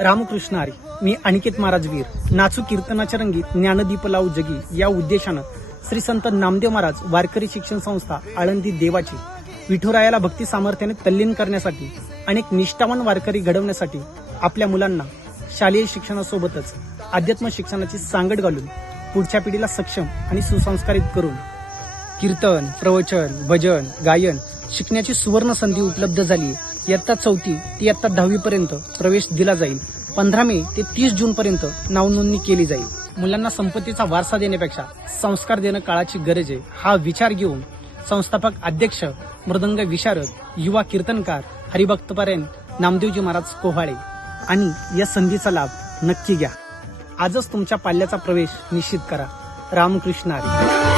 रामकृष्ण हरी. मी अनिकेत महाराजवीर नाचू कीर्तनाच्या रंगीत ज्ञानदीप लावू जगी या उद्देशानं श्री संत नामदेव महाराज वारकरी शिक्षण संस्था आळंदी देवाची विठुरायाला भक्ती सामर्थ्याने तल्लीन करण्यासाठी अनेक निष्ठावान वारकरी घडवण्यासाठी आपल्या मुलांना शालेय शिक्षणासोबतच अध्यात्म शिक्षणाची सांगड घालून पुढच्या पिढीला सक्षम आणि सुसंस्कारित करून कीर्तन, प्रवचन, भजन, गायन शिकण्याची सुवर्ण संधी उपलब्ध झाली. इयत्ता 4थी ते इयत्ता 10वी पर्यंत प्रवेश दिला जाईल. 15 मे ते 30 जून पर्यंत नावनोंदणी केली जाईल. मुलांना संपत्तीचा वारसा देण्यापेक्षा संस्कार देणं काळाची गरज आहे हा विचार घेऊन संस्थापक अध्यक्ष, मृदंग विशारद, युवा कीर्तनकार, हरिभक्तपरायण नामदेवजी महाराज कोहाळे आणि या संधीचा लाभ नक्की घ्या. आजच तुमच्या पाल्याचा प्रवेश निश्चित करा. रामकृष्ण हरी.